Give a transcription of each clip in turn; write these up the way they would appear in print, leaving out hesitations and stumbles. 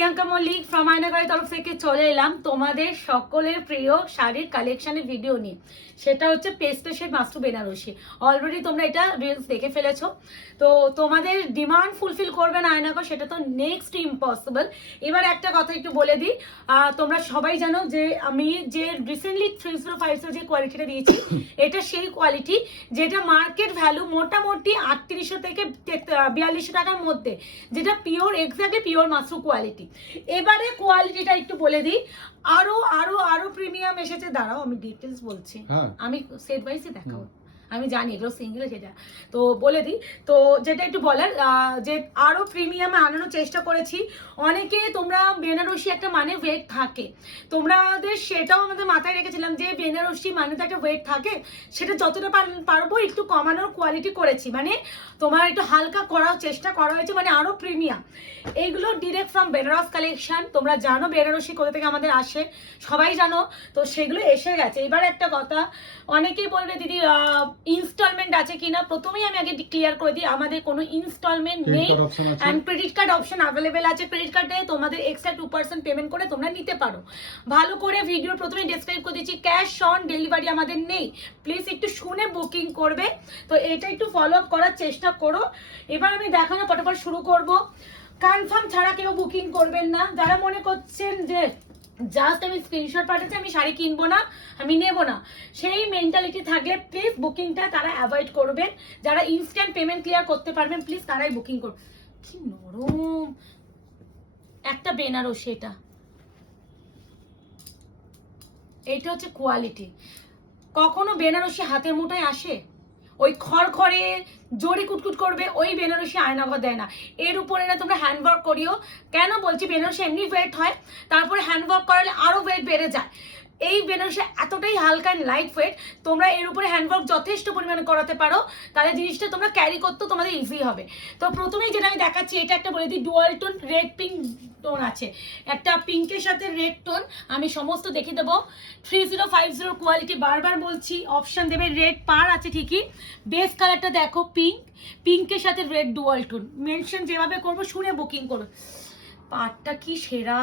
Priyanka Mallick from আয়নাঘরের তরফ থেকে চলে এলাম তোমাদের সকলের প্রিয় শাড়ির কালেকশনের ভিডিও নিয়ে। সেটা হচ্ছে পেস্টেল শেড মাস্টু বেনারসি। অলরেডি তোমরা এটা রিলস দেখে ফেলেছো, তো তোমাদের ডিমান্ড ফুলফিল করবে না আয়নাঘর, সেটা তো নেক্সট ইম্পসিবল। এবার একটা কথা একটু বলে দিই, তোমরা সবাই জানো যে আমি যে রিসেন্টলি 3050 যে কোয়ালিটিটা দিয়েছি এটা সেই কোয়ালিটি যেটা মার্কেট ভ্যালু মোটামুটি 3800 থেকে 4200 টাকার মধ্যে, যেটা pure exactly pure Mashru quality. এবারে কোয়ালিটিটা একটু বলে দিই, আরো আরো আরো প্রিমিয়াম এসেছে। দাঁড়াও আমি ডিটেলস বলছি, আমি সেট ওয়াইজই দেখাবো, আমি জানি এগুলো সিঙ্গেল সেটা তো বলে দিই। তো যেটা একটু বলার যে আরো প্রিমিয়ামে আনানোর চেষ্টা করেছি। অনেকে তোমরা বেনারসি একটা মানে ওয়েট থাকে, তোমাদের সেটাও আমাদের মাথায় রেখেছিলাম যে বেনারসি মানে তো একটা ওয়েট থাকে, সেটা যতটা পারবো একটু কমানোর কোয়ালিটি করেছি, মানে তোমার একটু হালকা করার চেষ্টা করা হয়েছে, মানে আরো প্রিমিয়াম। এইগুলো ডিরেক্ট ফ্রম বেনারস কালেকশন। তোমরা জানো বেনারসি কোথা থেকে আমাদের আসে, সবাই জানো, তো সেগুলো এসে গেছে। এবার একটা কথা, অনেকেই বলবে দিদি ইনস্টলমেন্ট আছে কিনা। প্রথমেই আমি আগে ক্লিয়ার করে দিই, আমাদের কোনো ইনস্টলমেন্ট নেই, and credit card option available আছে। ক্রেডিট কার্ডে তোমাদের এক্সট্রা 2% পেমেন্ট করে তোমরা নিতে পারো। ভালো করে ভিডিওর প্রথমে ডেসক্রাইব করে দিচ্ছি, ক্যাশ অন ডেলিভারি আমাদের নেই, প্লিজ একটু শুনে বুকিং করবে। তো এটা একটু ফলো আপ করার চেষ্টা করো। এবার আমি দেখানো পটাপট শুরু করব। কনফার্ম ছাড়া কেউ বুকিং করবেন না। যারা মনে করছেন যে জাস্ট আমি স্ক্রিনশট পাঠাচ্ছি, আমি শাড়ি কিনবো না, আমি নেবো না, সেই মেন্টালিটি থাকলে প্লিজ বুকিংটা তারা অ্যাভয়েড করবেন। যারা ইনস্ট্যান্ট পেমেন্ট ক্লিয়ার করতে পারবেন প্লিজ তারাই বুকিং করবেন। কি নরম একটা বেনারসি, এটা হচ্ছে কোয়ালিটি। কখনো বেনারসি হাতের মুঠোয় আসে? ওই খড়খড়ে জড়ি কুটকুট করবে ওই বেনারসি আয়নাঘর দেয় না। এর উপরে না তোমরা হ্যান্ডওয়ার্ক করিও। কেন বলছি, বেনারসি এমনি ওয়েট হয়, তারপরে হ্যান্ডওয়ার্ক করালে আরো ওয়েট বেড়ে যায়। এই বেনারসি এতটাই হালকা অ্যান্ড লাইট ওয়েট, তোমরা এর উপরে হ্যান্ডওয়ার্ক যথেষ্ট পরিমাণে করাতে পারো, তাহলে জিনিসটা তোমরা ক্যারি করতেও তোমাদের ইজি হবে। তো প্রথমেই যেটা আমি দেখাচ্ছি, এটা একটা বলে দিই, dual tone red pink tone আছে, একটা পিঙ্কের সাথে রেড টোন। আমি সমস্ত দেখিয়ে দেবো। 3050 কোয়ালিটি, বারবার বলছি অপশন দেবে, রেড পার আছে ঠিকই, বেস কালারটা দেখো পিঙ্ক, পিঙ্কের সাথে রেড ডুয়াল টোন। মেনশন যেভাবে করবো শুনে বুকিং করো। পারটা কি সেরা,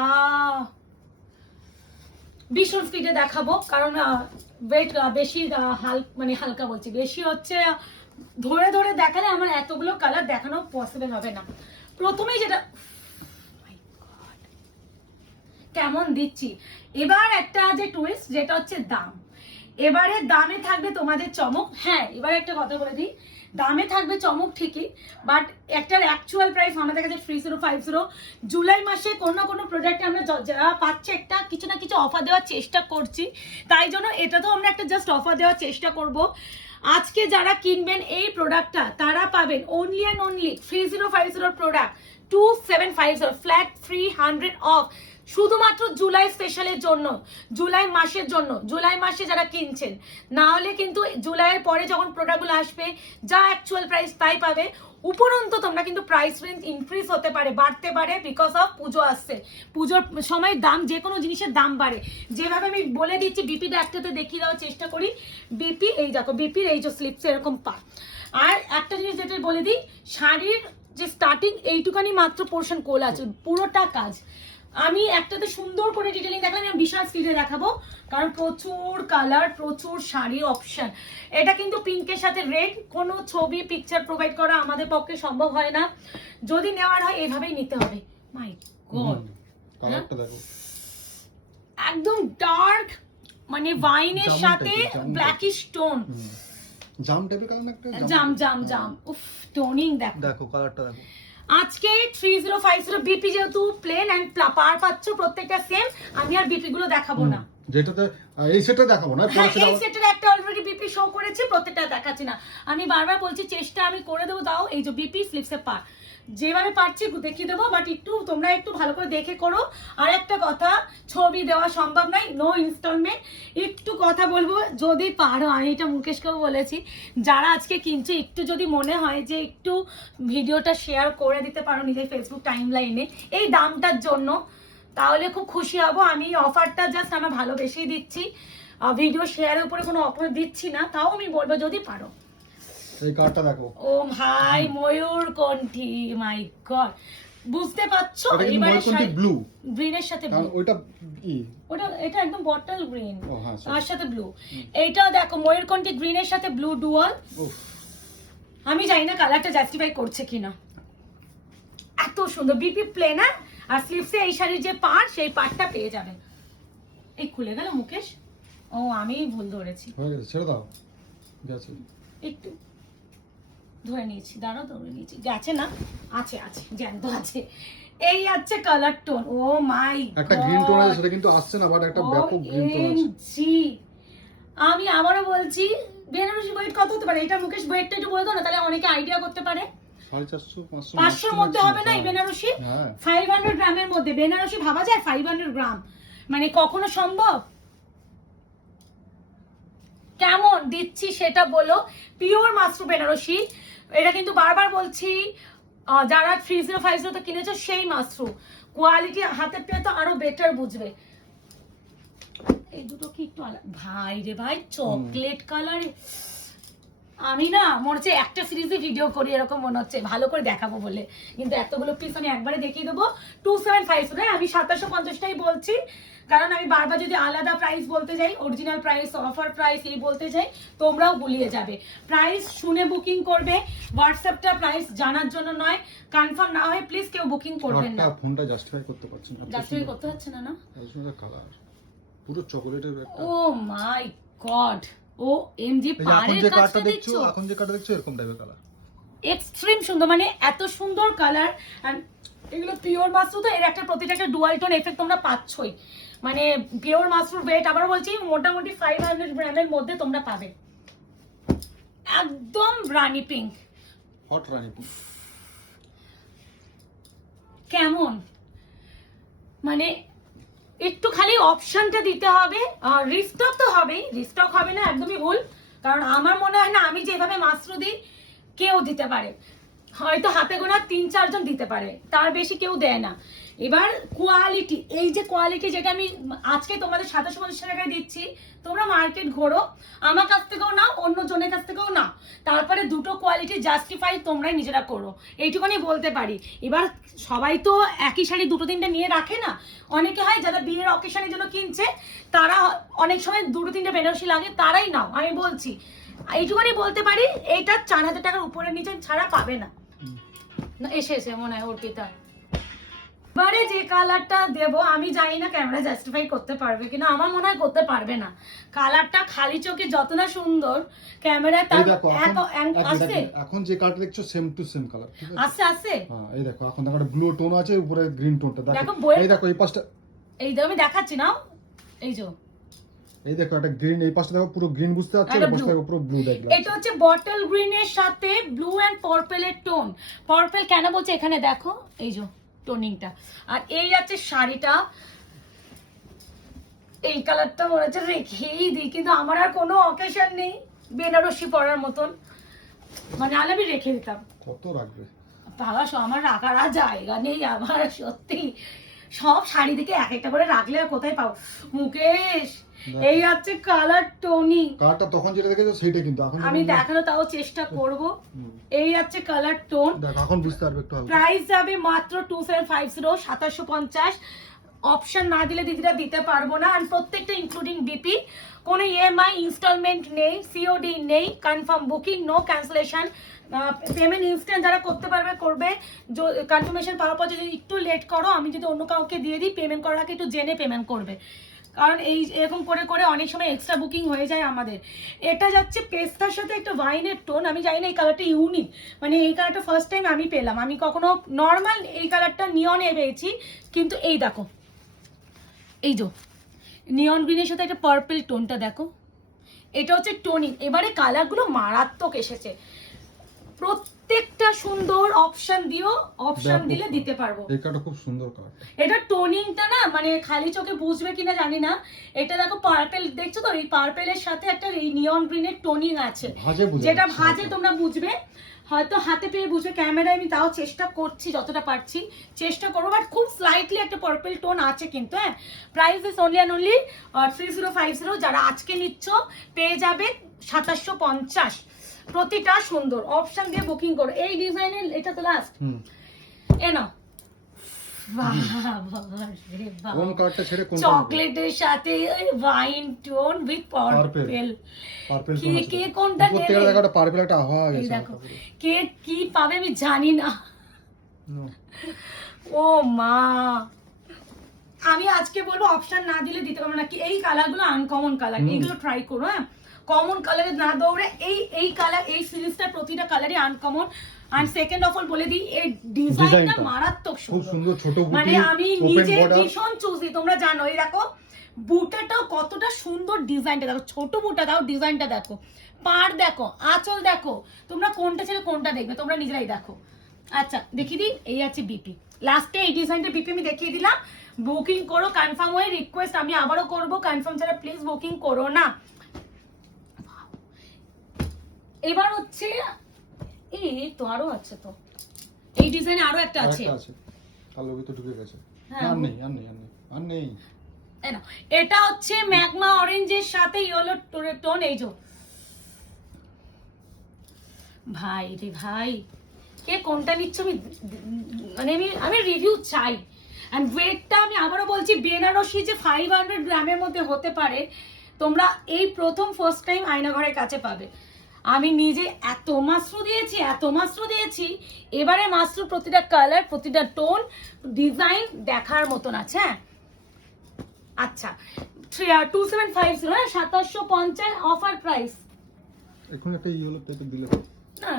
ভীষণ স্পিডে দেখাবো, কারণ ওয়েট বেশি মানে হালকা বলছি, বেশি হচ্ছে ধরে ধরে দেখালে আমার এতগুলো কালার দেখানো পসিবল হবে না। প্রথমেই যেটা কেমন দিচ্ছি, এবার একটা যে টুইস্ট, যেটা হচ্ছে দাম। এবারে দামে থাকবে তোমাদের চমক। হ্যাঁ, এবার একটা কথা বলে দিই, দামে থাকবে চমক ঠিকই, বাট একটার অ্যাকচুয়াল প্রাইস আমাদের কাছে 3050। জুলাই মাসে কোনো না কোনো প্রোডাক্টে আমরা যা পাচ্ছি একটা কিছু না কিছু অফার দেওয়ার চেষ্টা করছি, তাই জন্য এটাতেও আমরা একটা জাস্ট অফার দেওয়ার চেষ্টা করব। আজকে যারা কিনবেন এই প্রোডাক্টটা তারা পাবেন only and only 3050 product 2750 flat 300 of, শুধুমাত্র জুলাই স্পেশালের জন্য, জুলাই মাসের জন্য। জুলাই মাসে যারা কিনছেন, না হলে কিন্তু জুলাইয়ের পরে যখন প্রোডাক্টগুলো আসবে যা অ্যাকচুয়াল প্রাইস তাই পাবে। উপরন্ত তোমরা কিন্তু প্রাইস রেঞ্জ ইনক্রিজ হতে পারে, বাড়তে পারে, বিকজ অফ পুজো আসছে। পুজোর সময় দাম, যে কোনো জিনিসের দাম বাড়ে। যেভাবে আমি বলে দিচ্ছি, বিপিটা একটাতে দেখিয়ে দেওয়ার চেষ্টা করি। বিপি এই দেখো, বিপির এই যে স্লিপস এরকম পা। আর একটা জিনিস যেটা বলে দিই, শাড়ির যে স্টার্টিং এইটুকানি মাত্র পোর্শন কোল আছে, পুরোটা কাজ। আমি একটাতে সুন্দর করে ডিটেলিং দেখালাম, আমি বিশাল স্পিডে দেখাবো, কারণ প্রচুর কালার, প্রচুর শাড়ি অপশন। এটা কিন্তু পিঙ্কের সাথে রেড, কোনো ছবি পিকচার প্রোভাইড করা আমাদের পক্ষে সম্ভব হয় না, যদি নেওয়ার হয় এইভাবেই নিতে হবে। মাই গড, একদম ডার্ক, মানে ওয়াইনের সাথে ব্ল্যাকিশ টোন, জাম টাইপের কালার, একটা জাম জাম জাম। উফ, টোনিং দেখো, দেখো কালারটা দেখো। আজকে 3050 বিপি যেহেতু প্লেন এন্ড পার পাচ্ছ প্রত্যেকটা সেম, আমি আর বিপি গুলো দেখাবো না, যেটাতে এই সেটটা দেখাবো না, এই সেটের একটা অলরেডি বিপি শো করেছে, প্রত্যেকটা দেখাচ্ছি না। আমি বারবার বলছি চেষ্টা আমি করে দেবো, দাও এই যে বিপি স্লিপসে পার যেভাবে পারছি দেখিয়ে দেবো, বাট একটু তোমরা একটু ভালো করে দেখে করো। আর একটা কথা, ছবি দেওয়া সম্ভব নয়, নো ইনস্টলমেন্ট। একটু কথা বলবো, যদি পারো, আমি এটা মুকেশকেও বলেছি, যারা আজকে কিনছে একটু যদি মনে হয় যে একটু ভিডিওটা শেয়ার করে দিতে পারো নিজের ফেসবুক টাইম লাইনে এই দামটার জন্য, তাহলে খুব খুশি হব। আমি অফারটা জাস্ট আমার ভালোবেসেই দিচ্ছি, ভিডিও শেয়ারের উপরে কোনো অফার দিচ্ছি না, তাও আমি বলবো যদি পারো। এই কার্ডটা দেখো, ও ভাই ময়ূর কণ্ঠী, মাই গড, বুঝতে পারছো? এটা কিন্তু এবারে ময়ূরকণ্ঠী ব্লু, গ্রিনের সাথে কারণ blue। ওইটা কি ওটা এটা একদম বটল গ্রিন, ও হ্যাঁ তার সাথে ব্লু। এইটা দেখো ময়ূরকণ্ঠী গ্রিনের সাথে ব্লু ডুয়াল। উফ, আমি জানি না কালারটা জাস্টিফাই করছে কিনা, এত সুন্দর বিপি প্লেন। আর স্লিভসে এই শাড়ির যে পাড়, সেই পাড়টা পেয়ে যাবেন। এই খুলে গেল মুকেশ, ও আমি ভুল ধরেছি, হয়ে গেছে, ছেড়ে দাও, গেছে। একটু ধরে নিয়েছি, দাঁড়াও ধরে নিয়েছি, গেছে না, আছে আছে জ্যান্ত আছে। এই আছে কালার টোন, ও মাই একটা গ্রিন টোন আছে, সেটা কিন্তু আসছে না, বাট একটা ব্যাপক গ্রিন টোন আছে। আমি আবারও বলছি, বেনারসি ওয়েট কত হতে পারে? এটা মুকেশ ওয়েটটা একটু বলে দাও না, তাহলে অনেকে আইডিয়া করতে পারে। 450 500 500 মধ্যে হবে না এই বেনারসি? হ্যাঁ 500 গ্রামের মধ্যে বেনারসি ভাবা যায়? 500 গ্রাম মানে কখনো সম্ভব? কেমন দিচ্ছি সেটা বলো। পিওর মাশরু বেনারসি, এটা কিন্তু বারবার বলছি, যারা 3050 তে কিনেছো সেই মাশরু কোয়ালিটি হাতে পেয়ে তো আরো বেটার বুঝবে। এই দুটো কি একটু আলাদা ভাই রে ভাই, চকলেট কালার। আমি না মনে হচ্ছে একটা সিরিজে ভিডিও করি এরকম মনে হচ্ছে, ভালো করে দেখাবো বলে, কিন্তু এতগুলো পিস আমি একবারে দেখিয়ে দেবো। 2750, আমি 2750টাই বলছি, কারণ আমি বারবার যদি আলাদা প্রাইস বলতে যাই, অরিজিনাল প্রাইস, অফার প্রাইস এই বলতে যাই, তোমরাও গুলিয়ে যাবে। প্রাইস শুনে বুকিং করবে, হোয়াটসঅ্যাপটা প্রাইস জানার জন্য নয়। কনফার্ম না হয় প্লিজ কেউ বুকিং করবেন না। একটা ফোনটা জাস্টিফাই করতে পারছি না, জাস্টিফাই করতে হচ্ছে না, না এত সুন্দর কালার, পুরো চকোলেটের একটা। ও মাই গড, ও এমজি এখন পারের যে কাজটা কালারটা দেখছো, দেখছো, এখন যে কালারটা দেখছো এরকম টাইপের কালার, এক্সট্রিম সুন্দর, মানে এত সুন্দর কালার। এন্ড এগুলো পিওর মাশরু, তো এর একটা প্রতিটা একটা ডুয়াল টোন এফেক্ট তোমরা পাচ্ছই। মানে পিওর মাশরুর ওয়েট আবার বলছি মোটামুটি 500 গ্রামের মধ্যে তোমরা পাবে। একদম রানী পিঙ্ক, হট রানী পিঙ্ক। কেমন মানে একটু খালি অপশনটা দিতে হবে। আর রিস্টক তো হবেই, রিস্টক হবে না একদমই ভুল, কারণ আমার মনে হয় না আমি যেভাবে মাশরু দিই কেউ দিতে পারে, হয়তো হাতে গোনা 3-4 জন দিতে পারে, তার বেশি কেউ দেয় না। এবার কোয়ালিটি, এই যে কোয়ালিটি যেটা আমি আজকে তোমাদের 2750 টাকায় দিচ্ছি, তোমরা মার্কেট ঘোরো, আমার কাছ থেকেও নাও, অন্য জনের কাছ থেকেও নাও, তারপরে দুটো কোয়ালিটি জাস্টিফাই তোমরাই নিজেরা করো, এইটুকুনি বলতে পারি। এবার সবাই তো একই শাড়ি দুটো তিনটে নিয়ে রাখে না, অনেকে হয় যারা বিয়ের অকেশনের জন্য কিনছে, তারা অনেক সময় দুটো তিনটে বেনারসি লাগে, তারাই নাও। আমি বলছি এইটুকুনি বলতে পারি, এইটা 4000 টাকার উপরে নিচে ছাড়া পাবে না। না এসে মনে হয় অর্পিতা। এবারে যে কালারটা দেব, আমি জানি না ক্যামেরা জাস্টিফাই করতে পারবে কিনা, আমার মনে হয় করতে পারবে না। কালারটা খালি চোখে যত না সুন্দর, ক্যামেরায় তার আসছে। এখন যে কালারটা দেখছো সেম টু সেম কালার, ঠিক আছে? আসছে আসছে। হ্যাঁ এই দেখো, এখন দেখো একটা ব্লু টোন আছে, উপরে গ্রিন টোনটা দেখো দেখো। বইয়ের, এই দেখো এই পাশটা, এই দেখো আমি দেখাচ্ছি না, এই যে এই দেখো একটা গ্রিন, এই পাশটা দেখো পুরো গ্রিন বুঝতে পারছো, একটা এই পাশটা blue। দেখো পুরো ব্লু দেখো। এটা হচ্ছে বটল গ্রিনের সাথে ব্লু এন্ড পার্পলের টোন। পার্পল কেন বলছে এখানে দেখো, এই যে টোনিংটা। আর এই আছে শাড়িটা, এই কালারটা মনে হচ্ছে রেখেই দিই, কিন্তু আমার আর কোনো অকেশন নেই বেনারসি পরার মতন, মানে আমি রেখে দিতাম। কত রাখবে বাবা, আমার রাখার আর জায়গা নেই আমার, সত্যি সব শাড়ি দিকে এক একটা করে রাখলে আর কোথায় পাবো মুকেশ। এই হচ্ছে কালার টোনিং, কালারটা তখন যেটা দেখেছো সেইটা কিন্তু এখন আমি দেখানো তাও চেষ্টা করব। এই হচ্ছে কালার টোন, দেখো এখন বুঝতে পারবে একটু হালকা। প্রাইস যাবে মাত্র 2750, 2750। অপশন না দিলে দিদিরা দিতে পারবো না। আর প্রত্যেকটা ইনক্লুডিং বিপি, কোনো ইএমআই ইনস্টলমেন্ট নেই, সিওডি নেই, confirm booking, no cancellation, payment instant যারা করতে পারবে করবে। কনফার্মেশন পাওয়ার পর যদি একটু লেট করো, আমি যদি অন্য কাউকে দিয়ে দিই, পেমেন্ট করার আগে একটু জেনে পেমেন্ট করবে, কারণ এই এরকম করে করে অনেক সময় এক্সট্রা বুকিং হয়ে যায় আমাদের। এটা যাচ্ছে পেস্তার সাথে একটা ওয়াইনের টোন, আমি জানি না এই কালারটা ইউনিক, মানে এই কালারটা ফার্স্ট টাইম আমি পেলাম, আমি কখনো নর্মাল এই কালারটা নিয়নে পেয়েছি, কিন্তু এই দেখো, এই যে নিয়ন গ্রিনের সাথে একটা পার্পল টোনটা দেখো, এটা হচ্ছে টোনিং। এবারে কালারগুলো মারাত্মক এসেছে, প্রত্যেকটা সুন্দর অপশন দিও, অপশন দিলে দিতে পারবো। এই কালারটা খুব সুন্দর কালার, এটা টোনিংটা না মানে খালি চোখে বুঝবে কিনা জানি না। এটা দেখো পার্পল দেখছো তো, এই পার্পলের সাথে একটা এই নিয়ন গ্রিনের টোনিং আছে, যেটা ভাজে তোমরা বুঝবে, হয়তো হাতে পেয়ে বুঝবে, ক্যামেরায় আমি তাও চেষ্টা করছি যতটা পারছি চেষ্টা করবো, বাট খুব স্লাইটলি একটা পার্পল টোন আছে কিন্তু। হ্যাঁ, price is only and only 3050। যারা আজকে নিচ্ছ পেয়ে যাবে 2750। প্রতিটা সুন্দর, অপশন দিয়ে বুকিং করো। এই ডিজাইনের এটা তো লাস্ট, এ নাও বাবা রে বাবা, কোন কালারটা ছেড়ে কোন চকলেটের সাথে wine tone with purple. Purple কে কে কোনটা উপর থেকে নেবে? দেখো একটা পার্পল একটা হাওয়া এই গেছে দেখো কে কি পাবে আমি জানি না। ও মা, আমি আজকে বলবো অপশন না দিলে দিতে পারবো না। কি এই কালারগুলো আনকমন কালার, এইগুলো ট্রাই করো। হ্যাঁ, কমন কালারে না দৌড়ে এই কালার, এই সিরিজটার প্রতিটা কালারই আনকমন। আর সেকেন্ড অফ অল বলে দিই, এই ডিজাইনটা মারাত্মক খুব সুন্দর, ছোট বুটি, মানে আমি নিজে ভীষণ চুজি। তোমরা জানো এই দেখো বুটাটাও কতটা সুন্দর, ডিজাইনটা দেখো, ছোট বুটা দাও, ডিজাইনটা দেখো, পাড় দেখো, আঁচল দেখো। তোমরা কোনটা ছেড়ে কোনটা দেখবে তোমরা নিজেরাই দেখো। আচ্ছা দেখিয়ে দিই, এই আছে বিপি, লাস্টে এই ডিজাইনটা বিপি আমি দেখিয়ে দিলাম। বুকিং করো কনফার্ম হয়ে, রিকোয়েস্ট আমি আবারও করবো, কনফার্ম ছাড়া প্লিজ বুকিং করো না। এবার হচ্ছে এই তো আরো আছে, তো এই ডিজাইনে আরো একটা আছে, কালোর ভিতর ঢুকে গেছে। হ্যাঁ, আর নেই। এটা হচ্ছে ম্যাগমা অরেঞ্জের সাথে ইয়েলো টোন। এই যে ভাই রে ভাই, কে কোনটা নিচ্ছ মানে আমি রিভিউ চাই। এন্ড ওয়েটটা আমি আবারও বলছি, বেনারসি যে 500 গ্রামের মধ্যে হতে পারে, তোমরা এই প্রথম ফার্স্ট টাইম আয়নাঘরের কাছে পাবে। আমি নিজে এত মাশরু দিয়েছি, এবারে মাশরু প্রতিটা কালার, প্রতিটা টোন, ডিজাইন দেখার মতন আছে। হ্যাঁ আচ্ছা 2750, হ্যাঁ 2750 অফার প্রাইস। এখন একটা ইয়েলো পেপার দিলে না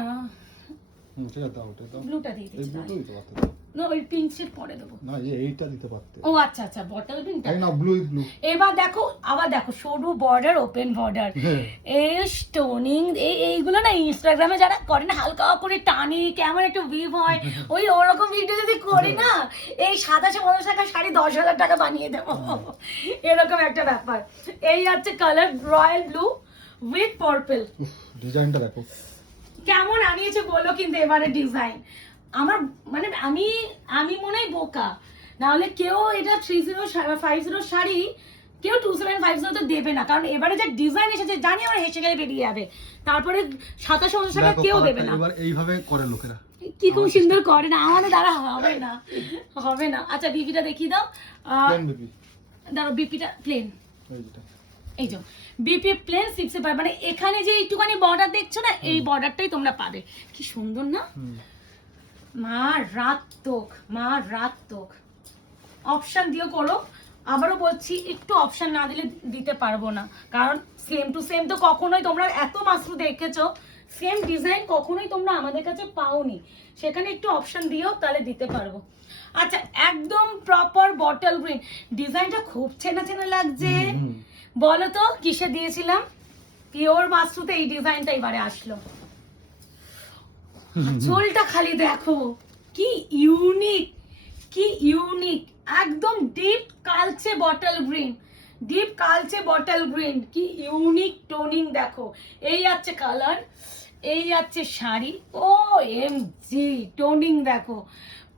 সেটা দাও, ওটা দাও, ব্লুটা দিয়ে দিচ্ছি, এই ব্লুটা দিতে পারতে না ওই পিঙ্ক শেড পরে দেবো না, এইটা দিতে পারতে। ও আচ্ছা আচ্ছা, বটল পিঙ্কটা এই না, ব্লু উইথ ব্লু। এবার দেখো, আবার দেখো সরু বর্ডার, ওপেন বর্ডার, এই স্টোনিং, এইগুলো না ইনস্টাগ্রামে যারা করে না, হালকা করে টানি, কেমন একটু ভিভ হয়, ওই ওরকম ভিডিও যদি করি না, এই 2750 টাকা শাড়ি 10,000 টাকা বানিয়ে দেবো, এরকম একটা ব্যাপার। এই হচ্ছে colour royal blue with purple. ডিজাইনটা দেখো কেমন আনিয়েছে বলো কিন্তু এবারে ডিজাইন। আমার মানে আমি মনে হয় বোকা, না হলে কেউ এটা 3050 শাড়ি কেউ 2750 তো দেবে না, কারণ এবারে যে ডিজাইন এসেছে জানি আমার হেসে গেলে বেরিয়ে যাবে। তারপরে 2750 টাকা কেউ দেবে না। এবার এইভাবে করে লোকেরা, কি খুব সুন্দর করে না, আমাদের দ্বারা হবে না। আচ্ছা বিপিটা দেখিয়ে দাও। প্লেন বিপি দাঁড়াও, বিপিটা প্লেন, এই যেটা, এই যে বিপি প্লেন 65, মানে এখানে যে একটুখানি বর্ডার দেখছো না, এই বর্ডারটাই তোমরা পাবে। কি সুন্দর না, মারাত্মক। অপশন দিও করো, আবারও বলছি একটু অপশন না দিলে দিতে পারবো না, কারণ সেম টু সেম তো কখনোই তোমরা এত মাশরু দেখেছো, সেম ডিজাইন কখনোই তোমরা আমাদের কাছে পাওনি, সেখানে একটু অপশন দিও তাহলে দিতে পারবো। আচ্ছা একদম প্রপার বটল গ্রিন, ডিজাইনটা খুব চেনা লাগছে। বলো তো কিসে দিয়েছিলাম, পিওর মাশরুতে এই ডিজাইনটা এবারে আসলো। চুলটা খালি দেখো কি ইউনিক, একদম ডিপ কালচে বটল গ্রিন, কি ইউনিক টোনিং দেখো। এই আছে কালার, এই আছে sari, O M G toning দেখো।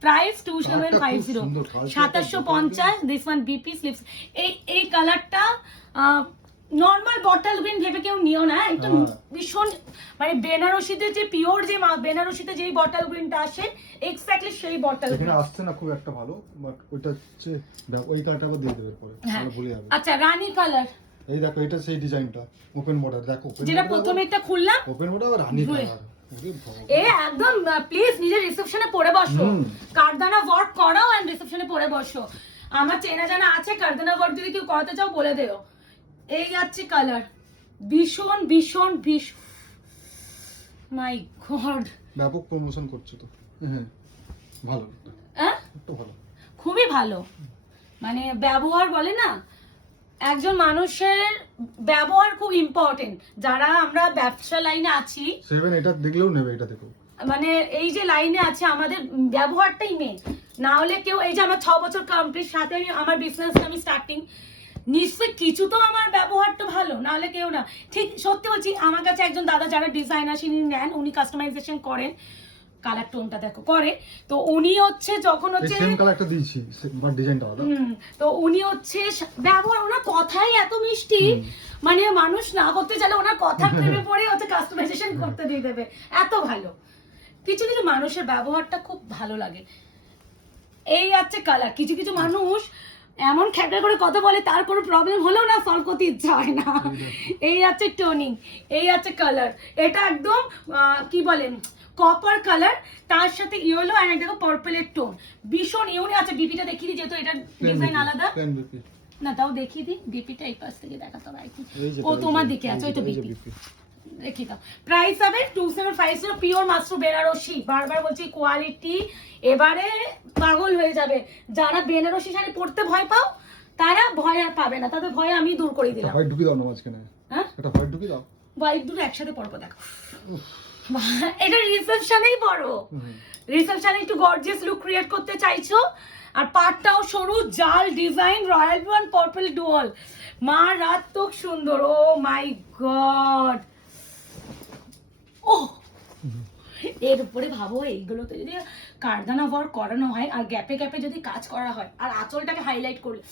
Price 2750, 2750। This one BP slips. এই কালারটা নর্মাল বটল গ্রিন ভেবে কেউ নিও না, একটু ভীষণ মানে বেনারসিতে যে পিওর যে বেনারসিতে যেই বটল গ্রিনটা আসে এক্স্যাক্টলি সেই বটল গ্রিন আসছে না খুব একটা ভালো, বাট ওইটা হচ্ছে ওই কালারটা আবার দিয়ে দেবে পরে, তাহলে ভুলে যাবে। আচ্ছা রানী কালার, এই দেখো এটা সেই ডিজাইনটা, ওপেন বর্ডার দেখো, যেটা প্রথমে একটা খুললাম, ওপেন বর্ডার আর রানী কালার। এ একদম প্লিজ নিজের রিসেপশনে পরে বসো, কারদানা ওয়ার্ক করাও এন্ড রিসেপশনে পরে বসো। আমার চেনা জানা আছে, কারদানা ওয়ার্ক যদি কেউ করাতে চাও বলে দেও। এই যাচ্ছে কালার, ভীষণ মাই গড, ব্যাপক প্রমোশন করছে তো। হ্যাঁ ভালো, একটু ভালো, খুবই ভালো। মানে ব্যবহার বলে না, একজন মানুষের ব্যবহার খুব ইম্পর্টেন্ট। যারা আমরা ব্যবসা লাইনে আছি, সেভেন এটা দেখলেও নেবে, এটা দেখো মানে এই যে লাইনে আছে আমাদের ব্যবহারটাই মেন, না হলে কেউ, এই যে আমার 6 বছর কমপ্লিট, সাথে আমার বিজনেস আমি স্টার্টিং, নিশ্চয়ই কিছু তো আমার ব্যবহারটা ভালো, না হলে কেউ না। ঠিক সত্যি বলছি, আমার কাছে একজন দাদা যারা ডিজাইনার তিনি নেন, উনি কাস্টমাইজেশন করেন, কালার টোনটা দেখো করে, তো উনি হচ্ছে যখন হচ্ছে সেম কালারটা দিয়েছি বাট ডিজাইনটা আলাদা, তো উনি হচ্ছে ব্যবহার, ওনার কথাই এত মিষ্টি, মানে মানুষ না করতে চাইলে ওনার কথা প্রেমে পড়ে হচ্ছে কাস্টমাইজেশন করতে দিয়ে দেবে, এত ভালো। কিছু মানুষের ব্যবহারটা খুব ভালো লাগে। এই আছে কালার। কিছু কিছু মানুষ এমন খ্যাটা করে কথা বলে, তার কোনো প্রবলেম হলেও না সলভ করতে ইচ্ছা হয় না। এই আছে টোনিং, এই আছে কালার, এটা একদম কি বলেন কপার কালার, তার সাথে ইয়েলো আর দেখো পার্পলের টোন, ভীষণ ইউনিক আছে। বিপিটা দেখিয়ে দিই যেহেতু এটা ডিজাইন আলাদা। না তাও দেখিয়ে দিই, বিপিটা এই পাশ থেকে দেখাতে হবে। ও তোমার দিকে আছে, ওই তো বিপি দেখি দাও। প্রাইস হবে 2750, পিওর মাশরুম বেনারসি। বারবার বলছি কোয়ালিটি এবারে পাগল হয়ে যাবে। যারা বেনারসি শাড়ি পরতে ভয় পাও তারা ভয় আর পাবে না, তাদের ভয় আমি দূর করে দিলাম। হোয়াইট ঢুকি দাও না মাঝখানে। হ্যাঁ এটা হোয়াইট ঢুকি দাও, হোয়াইট দুটো একসাথে পরবো দেখো। এটা রিসেপশনেই পরো, রিসেপশনে একটু গর্জিয়াস লুক ক্রিয়েট করতে চাইছো, আর পাটটাও সরু, জাল design, royal blue and purple dual, মারাত্মক সুন্দর। ও মাই গড, ও এর উপরে ভাবো এইগুলোতে যদি কারদানা ওয়ার্ক করানো হয় আর গ্যাপে গ্যাপে যদি কাজ করা হয় আর আঁচলটাকে হাইলাইট করলে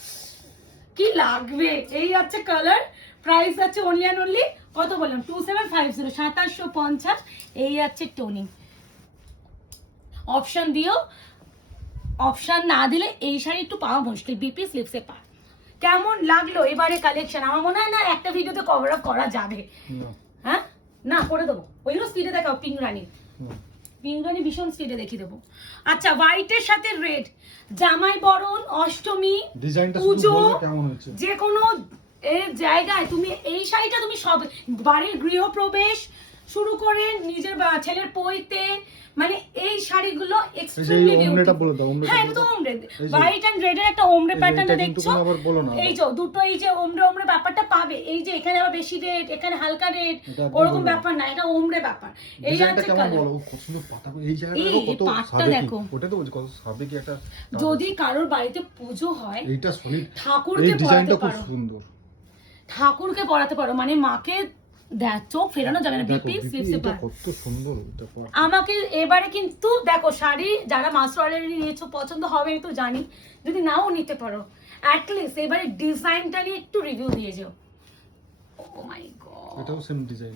কি লাগবে। এই আছে কালার, প্রাইস আছে অনলি অ্যান্ড অনলি কত বললাম 2750, 2750। এই আছে টোনিং। অপশন দিও, অপশন না দিলে এই শাড়ি একটু পাওয়া মুশকিল। বিপি স্লিপসে পা। কেমন লাগলো এবারে কালেকশন? আমার মনে হয় না একটা ভিডিওতে কভার আপ করা যাবে। হ্যাঁ না করে দেবো, ওইগুলো স্পিডে দেখাও। পিঙ্ক রানী, পিঙ্ক রানী ভীষণ স্পিডে দেখিয়ে দেবো। আচ্ছা হোয়াইটের সাথে রেড, জামাই বরণ, অষ্টমী, পুজো, যে কোনো জায়গায় তুমি এই শাড়িটা তুমি সব বাড়ির গৃহপ্রবেশ শুরু করে নিজের ছেলের পৈতে, মানে এই শাড়িগুলো এক্সট্রিমলি বিউটিফুল। হ্যাঁ এটা তো ওমরে, হোয়াইট এন্ড রেড এর একটা ওমরে প্যাটার্নটা দেখছো। এই যে দুটো এই যে ওমরে ওমরে ব্যাপারটা পাবে, এই যে এখানে আবার বেশি রেড, এখানে হালকা রেড, ওরকম ব্যাপার না, এটা ওমরে ব্যাপার। এই আছে কালার, এই পাটটা দেখো। ওটা তো কত সাবে কি একটা, যদি কারোর বাড়িতে পুজো হয় এইটা সলিড, ঠাকুরকে পরাতে পারো, সুন্দর ঠাকুরকে পরাতে পারো, মানে মাকে চোখ ফেরানো যাবে না। বিপি স্লিপসে পা কত সুন্দর এটা পরা। আমাকে এবারে কিন্তু দেখো শাড়ি যারা মাস্টার অলরেডি নিয়েছো পছন্দ হবে তো জানি, যদি নাও নিতে পারো অ্যাট লিস্ট এবারে ডিজাইনটা নিয়ে একটু রিভিউ দিয়ে যাও। ও মাই গড, এটাও সেম ডিজাইন।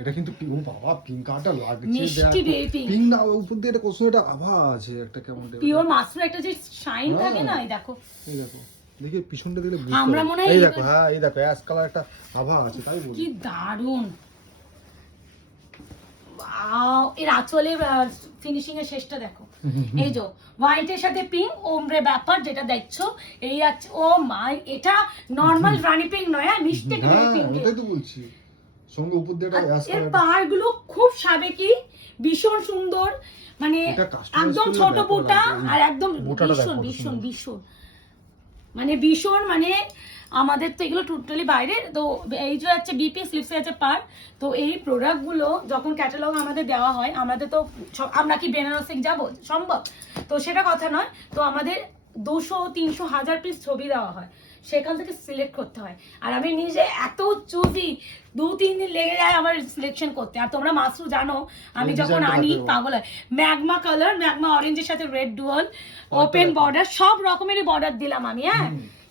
এটা কিন্তু ও বাবা পিঙ্ক কাটা লাগছে, মিষ্টি বেবি পিঙ্ক না উপর দিয়ে এটা কত এটা আভা আছে একটা, কেমন পিওর মাস্টার একটা যে শাইন থাকে না। এই দেখো, এই দেখো, দেখি পিছনটা দিলে আমরা মনে হয় এই দেখো, হ্যাঁ এই দেখো অ্যাশ কালার একটা আভা আছে, তাই বলি কি দারুন। ওয়াও, এর আঁচলের ফিনিশিং এর শেষটা দেখো। এই যে হোয়াইটের সাথে পিঙ্ক ওমরে ব্যাপার যেটা দেখছো, এই আছে। ও মাই, এটা নরমাল রানী পিঙ্ক নয়, মিষ্টি রানী পিঙ্ক। ওটাই তো বলছি, সঙ্গে উপর দিয়ে একটা অ্যাশ এর কালার। পাড়গুলো খুব সাবেকি, ভীষণ সুন্দর, মানে একদম ছোট বুটা আর একদম ভীষণ ভীষণ ভীষণ মানে ভীষণ, মানে আমাদের তো এগুলো টোটালি বাইরে। তো এই যে হচ্ছে বিপি স্লিপসে আছে পার। তো এই প্রোডাক্টগুলো যখন ক্যাটালগ আমাদের দেওয়া হয়, আমাদের তো আমরা কি বেনারসে যাব সম্ভব? তো সেটা কথা নয়। তো আমাদের 200, 300, 1000 পিস ছবি দেওয়া হয়, সেখান থেকে সিলেক্ট করতে হয়। আর আমি নিজে এত চুজি, 2-3 দিন লেগে যায় আমার সিলেকশন করতে। আর তোমরা মাসু জানো আমি যখন আনি পাগল হয়। ম্যাগমা কালার, ম্যাগমা অরেঞ্জের সাথে রেড ডুয়াল, ওপেন বর্ডার, সব রকমেরই বর্ডার দিলাম আমি। হ্যাঁ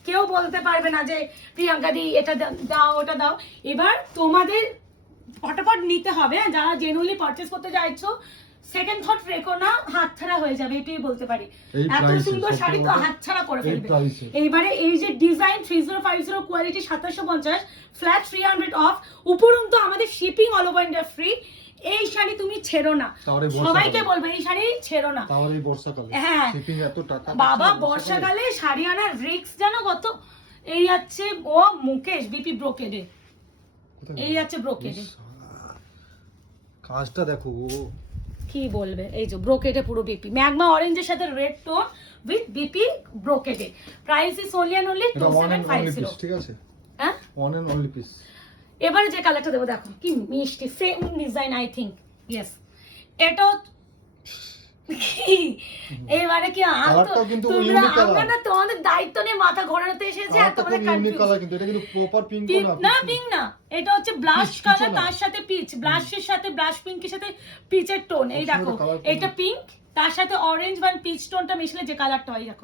কেউ বলতে পারবে না যে প্রিয়াঙ্কা দি এটা দাও ওটা দাও। এবার তোমাদের ফটাফট নিতে হবে, যারা জেনুইনলি পারচেজ করতে চাইছো। সেকেন্ড থট রেখো না, হাতছাড়া হয়ে যাবে, এটাই বলতে পারি। এত সুন্দর শাড়ি তো হাতছাড়া করে ফেলবে। এইবারে এই যে ডিজাইন 3050 কোয়ালিটি 2750, ফ্ল্যাট 300 অফ, উপরন্তু আমাদের shipping all over India free. এই শাড়ি তুমি ছেড়ো না, সবাইকে বলবে এই শাড়ি ছেড়ো না। হ্যাঁ বাবা, বর্ষাকালে শাড়ি আনার রিস্ক জানো কত? এই আছে ও মুকেশ বিপি ব্রোকেডে, এই আছে ব্রোকেডে, কাজটা দেখো কি বলবে। এই যে ব্রোকেডে পুরো বিপি, ম্যাগমা অরেঞ্জের সাথে রেড টোন উইথ বিপি ব্রোকেডে। Price is only and only 2750। ঠিক আছে, হ্যাঁ ওয়ান এন্ড অনলি পিস। এবারে যে কালারটা দেবো দেখো কি মিষ্টি, same design I think, yes এটা এবারে কি আমরা না তোমাদের দায়িত্ব নিয়ে মাথা ঘোরাতে এসেছে, আর তোমাদের না পিঙ্ক না, এটা হচ্ছে ব্লাশ কালার, তার সাথে পিচ, ব্লাশের সাথে ব্লাশ পিঙ্কের সাথে পিচের টোন। এই দেখো এটা পিঙ্ক, তার সাথে অরেঞ্জ বা পিচ টোনটা মিশলে যে কালারটা হয় দেখো।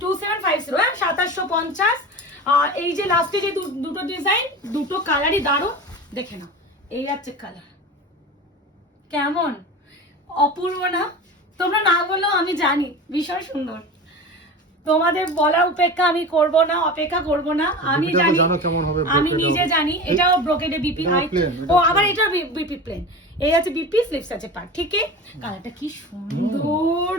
2750, হ্যাঁ 2750। এই যে লাস্টে যে দুটো ডিজাইন, দুটো কালারই দারুণ, দেখে না। এই আছে কালার, কেমন অপূর্ব না? তোমরা না বললেও আমি জানি ভীষণ সুন্দর। তোমাদের বলার অপেক্ষা করব না, আমি বিপিটা তো জানি, জানো কেমন হবে, আমি ব্রোকেড নিজে হবে। জানি। এটাও ব্রোকেডে বিপি, এটা plain, ও এটা আবার plain। এটা বিপি প্লেন। এই আছে বিপি, স্লিপস আছে পার। ঠিক আছে, কালারটা কি সুন্দর,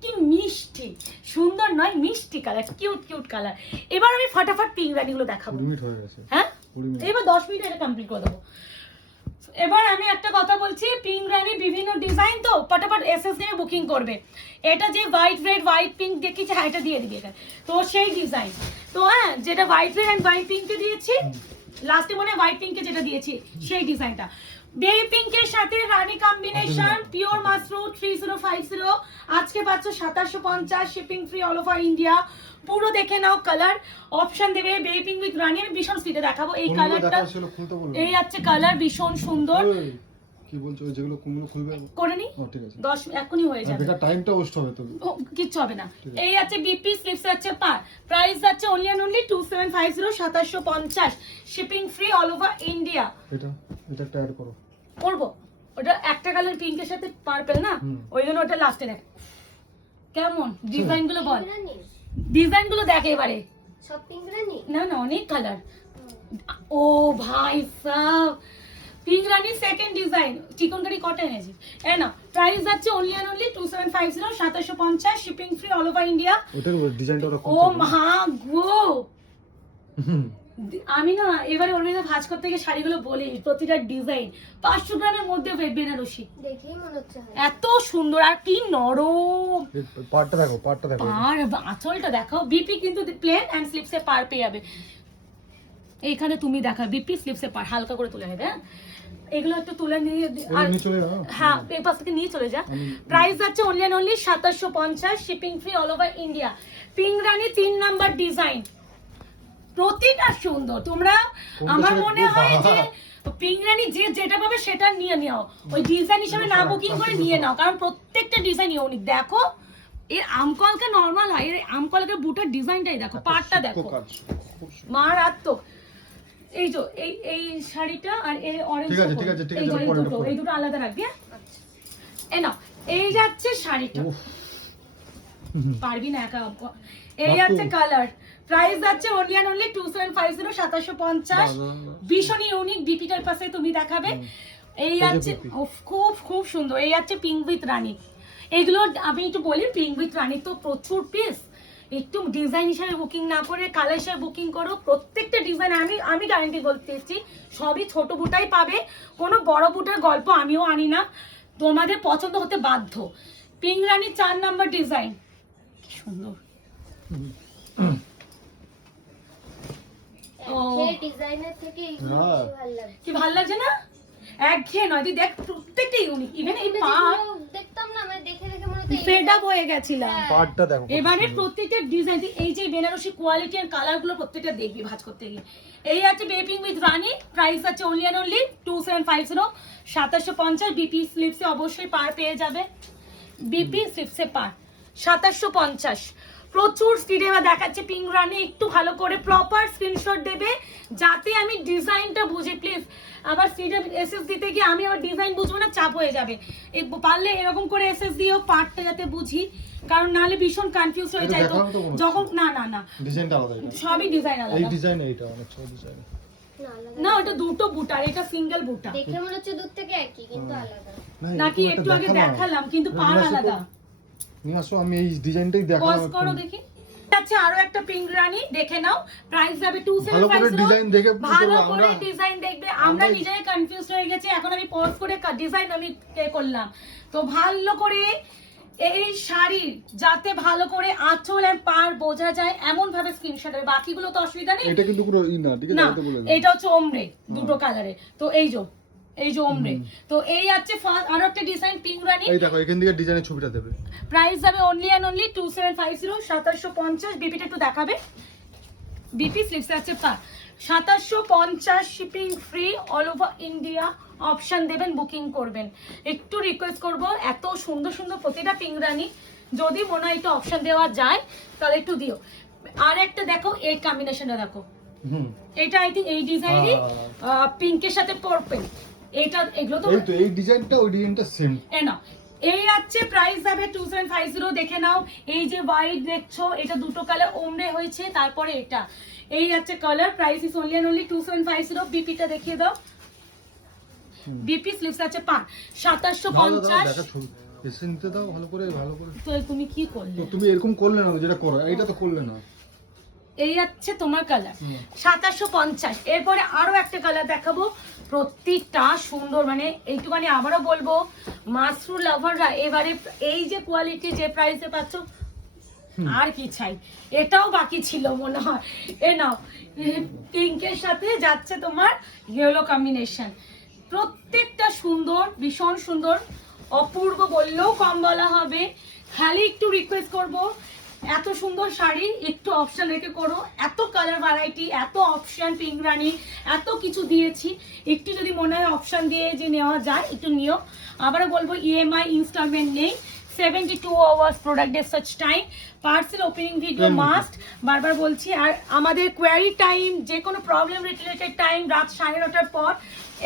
কি মিষ্টি, সুন্দর নয় মিষ্টি কালার, কিউট কিউট কালার। এবার আমি ফটাফট পিঙ্ক রানিগুলো দেখাবো। 20 মিনিট হয়ে গেছে। হ্যাঁ 20 মিনিট। এবার 10 মিনিট এটা কমপ্লিট করে দেবো। এবার আমি একটা কথা বলছি, পিঙ্ক রানি বিভিন্ন ডিজাইন, তো ফটাফট এসএস নিয়ে বুকিং করবে। এটা যে হোয়াইট রেড হোয়াইট পিঙ্ক দেখিয়েছে, হ্যাঁ এটা দিয়ে দিবি এখানে, তো সেই ডিজাইন। তো হ্যাঁ, যেটা হোয়াইট রেড অ্যান্ড হোয়াইট পিঙ্কে দিয়েছি, লাস্টে মনে হয় হোয়াইট পিঙ্কে যেটা দিয়েছি সেই ডিজাইনটা। বেবি পিঙ্কের সাথে রানী কম্বিনেশন, পিওর মাশরুম 3050। আজকে পাচ্ছ 2750, shipping free all over India. পুরো দেখে নাও, কালার অপশন দেবে বেবি পিঙ্ক উইথ রানী। আমি ভীষণ স্পিডে দেখাবো এই কোনগুলো কালারটা। দেখার ছিল খুলতে বলুন। এই আছে কালার, ভীষণ সুন্দর। ওই, কি বলছো, ওই যেগুলো কোনগুলো খুলবে? করে নি, ও ঠিক আছে। 10 এখনই হয়ে যাবে, বেকার টাইমটা ওয়েস্ট হবে তো। ও, কিচ্ছু হবে না। ঠিক আছে। এই আছে বিপি, স্লিপস আছে পার, প্রাইস আছে only and only 2750, 2750, shipping free all over India. এটা একটা অ্যাড করো। করবো, ওটা একটা কালার পিঙ্কের সাথে পার্পল না, ওই জন্য ওটা লাস্টে দেখ কেমন ডিজাইন গুলো বল, ডিজাইন গুলো দেখ এবারে। সব পিঙ্ক রানী? না না, অনেক কালার। ও ভাই সাব, পিঙ্ক রানী সেকেন্ড ডিজাইন, চিকনকারি কটন আছে। এ না, প্রাইস আছে only and only 2750, 2750, shipping free all over India. ওটার ডিজাইনটা ওরা ও মা গো, আমি না এবারে অনেক ভাঁজ করতে গিয়ে শাড়িগুলো বলি, প্রতিটা ডিজাইন 500 গ্রামের মধ্যে বেনারসি, দেখেই মনে হচ্ছে হয়। এত সুন্দর আর কি নরম। পার্টটা দেখো, পার্টটা দেখো। আর আঁচলটা দেখাও, বিপি কিন্তু প্লেন এন্ড স্লিপসে পার পেয়ে যাবে। এইখানে তুমি দেখা বিপি স্লিপসে পার, হালকা করে তুলে নেবে। হ্যাঁ, এগুলো একটু তুলে নিয়ে আর নিয়ে চলে যাও। হ্যাঁ এই পাশ থেকে নিয়ে চলে যা। প্রাইস আছে only and only 2750, shipping free all over India. Pink Rani 3 number design, প্রতিটা সুন্দর। তোমরা, আমার মনে হয় যে পিঙ্ক রানী যে যেটা পাবে সেটা নিয়ে নাও, ওই ডিজাইন হিসেবে না বুকিং করে নিয়ে নাও, কারণ প্রত্যেকটা ডিজাইন ইউনিক। দেখো এর আমকলকে নরমাল হয়, এর আমকলকে বুটার ডিজাইনটাই দেখো, পাড়টা দেখো মারাত্মক। এই যে এই শাড়িটা আর এই অরেঞ্জ, ঠিক আছে, ঠিক আছে, ঠিক আছে, পরে দুটো, এই দুটো আলাদা রাখবি। হ্যাঁ এই নাও, এই যাচ্ছে শাড়িটা, পারবি না একা। এই যাচ্ছে কালার, প্রাইস আছে অনলি অ্যান্ড অনলি 2750, 2750, ভীষণ ইউনিক। বিপিটার পাশে তুমি দেখাবে। এই আছে খুব খুব সুন্দর, এই আছে পিঙ্ক উইথ রানী। এইগুলো আমি একটু বলি, পিঙ্ক উইথ রানী তো প্রচুর পিস, একটু ডিজাইন হিসাবে বুকিং না করে কালার হিসাবে বুকিং করো। প্রত্যেকটা ডিজাইন আমি গ্যারান্টি বলতেছি সবই ছোট বুটাই পাবে, কোনো বড় বুটার গল্প আমিও আনি না, তোমাদের পছন্দ হতে বাধ্য। পিঙ্ক রানী 4 নাম্বার ডিজাইন, কি সুন্দর। এই ডিজাইনের থেকে এইগুলো বেশি ভালো লাগে। কি ভালো লাগছে না, একঘেয়ে নয়, তুই দেখ প্রত্যেকটা ইউনিক। ইভেন এই পা দেখতাম না, মানে দেখে দেখে মনে হতো ফেড আপ হয়ে গেছিলাম। পার্টটা দেখো। এবারে প্রত্যেকটা ডিজাইন, এই যে বেনারসি কোয়ালিটি আর কালার গুলো প্রত্যেকটা দেখবি ভাঁজ করতে গিয়ে। এই আছে বেপিং উইথ রানী, প্রাইস আছে অনলি অ্যান্ড অনলি 2750, 2750। বিপি স্লিপসে অবশ্যই পার পেয়ে যাবে, বিপি স্লিপসে পার 2750। প্রচুর স্পিডে দেখাচ্ছে পিঙ্ক রানী, একটু ভালো করে প্রপার স্ক্রিনশট দেবে যাতে আমি ডিজাইনটা বুঝি প্লিজ। আবার স্পিডে এসএস দিতে গিয়ে আমি আবার ডিজাইন বুঝবো না, চাপ হয়ে যাবে। পারলে এরকম করে এসএস দিও পার্টটা যাতে বুঝি, কারণ নাহলে ভীষণ কনফিউজ হয়ে যায়। তো যখন না না না ডিজাইনটা আলাদা, এটা সবই ডিজাইন আলাদা। এই ডিজাইন, এইটা অনেক ছোট ডিজাইন না আলাদা। না ওটা দুটো বুটার, এটা সিঙ্গেল বুটা। দেখে মনে হচ্ছে দূর থেকে একই কিন্তু আলাদা। নাকি একটু আগে দেখালাম কিন্তু পার আলাদা। নিয়ে আসো, আমি এই ডিজাইনটাই দেখালাম। পজ করো দেখি। আচ্ছা আরো একটা পিঙ্ক রানী দেখে নাও, প্রাইস যাবে ভালো করে 2750। ডিজাইন দেখে ভালো করে ডিজাইন দেখবে, আমরা নিজেই কনফিউজ হয়ে গেছি, এখন আমি পজ করে ডিজাইন আমি করলাম। তো ভালো করে এই শাড়ি যাতে ভালো করে আঁচল আর পাড় বোঝা যায় এমন ভাবে স্ক্রিনশট হবে, বাকিগুলো তো অসুবিধা নেই। এটা কিন্তু পুরো ই না, ঠিক আছে, না এটা বলে দাও। এটা হচ্ছে ওমরে, দুটো কালারে। তো এই যে ওমরে, তো এই আছে ফার্স্ট আরো একটা ডিজাইন পিঙ্ক রানী। এই দেখো, এখান থেকে ডিজাইনের ছবিটা দেবে। প্রাইস যাবে অনলি এন্ড অনলি 2750, 2750। বিপিটা একটু দেখাবে, বিপি স্লিপস আছে পা 2750, shipping free all over India. Option দেবেন, বুকিং করবেন। একটু রিকোয়েস্ট করব, এত সুন্দর সুন্দর প্রতিটা পিঙ্ক রানী, যদি মনে হয় একটু অপশন দেওয়া যায় তাহলে একটু দিও। আর একটা দেখো এই কম্বিনেশনটা দেখো, এটা আই থিঙ্ক এই ডিজাইনই পিঙ্কের সাথে পার্পল। এটা এগুলো তো এই ডিজাইনটা ওই ডিজাইনটা সেম। এ না এই আছে প্রাইস যাবে 2750, দেখে নাও। এই যে হোয়াইট দেখছো, এটা দুটো কালার ওমরে হয়েছে, তারপরে এটা এই আছে colour, price is only and only 2750। বিপিটা দেখিয়ে দাও, বিপি স্লিভস আছে 2750। দেখা ছবি এসে নিতে দাও ভালো করে তো তুমি কি করলে? তো তুমি এরকম করলে না, যেটা করো এইটা তো করলে না। এই আছে তোমার কালার 2750। এরপরে আরো একটা কালার দেখাবো, প্রত্যেকটা সুন্দর, মানে এইটুখানি আবারও বলবো মাশরু লাভাররা এবারে এই যে কোয়ালিটি যে প্রাইসে পাচ্ছ আর কি চাই। এটাও বাকি ছিল মনে হয়, এ নাও পিঙ্কের সাথে যাচ্ছে তোমার ইয়েলো কম্বিনেশন, প্রত্যেকটা সুন্দর, ভীষণ সুন্দর, অপূর্ব বললেও কম বলা হবে। খালি একটু রিকোয়েস্ট করবো, এত সুন্দর শাড়ি একটু অপশন রেখে করো, এত কালার ভ্যারাইটি, এত অপশন, পিঙ্ক রানী এত কিছু দিয়েছি, একটু যদি মনে হয় অপশন দিয়ে যে নেওয়া যায় একটু নিও। আবারও বলবো ইএমআই ইনস্টলমেন্ট নেই, 72 hours product day such time, parcel opening video must, বারবার বলছি। আর আমাদের কোয়ারি টাইম, যে কোনো প্রবলেম রিলেটেড টাইম রাত 9:30টার পর,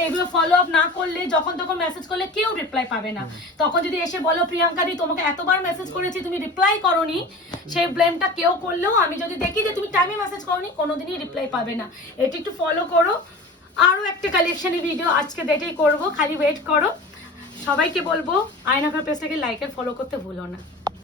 এগুলো ফলো আপ না করলে যখন তখন মেসেজ করলে কেউ রিপ্লাই পাবে না। তখন যদি এসে বলো প্রিয়াঙ্কা দি তোমাকে এতবার মেসেজ করেছি তুমি রিপ্লাই করোনি, সেই ব্লেমটা কেউ করলেও আমি যদি দেখি যে তুমি টাইমে মেসেজ করোনি, কোনোদিনই রিপ্লাই পাবে না। এটা একটু ফলো করো। আরও একটা কালেকশনের ভিডিও আজকে দেখেই করবো, খালি ওয়েট করো। সবাইকে বলবো আয়নাঘর পেজটাকে লাইক আর ফলো করতে ভুলো না।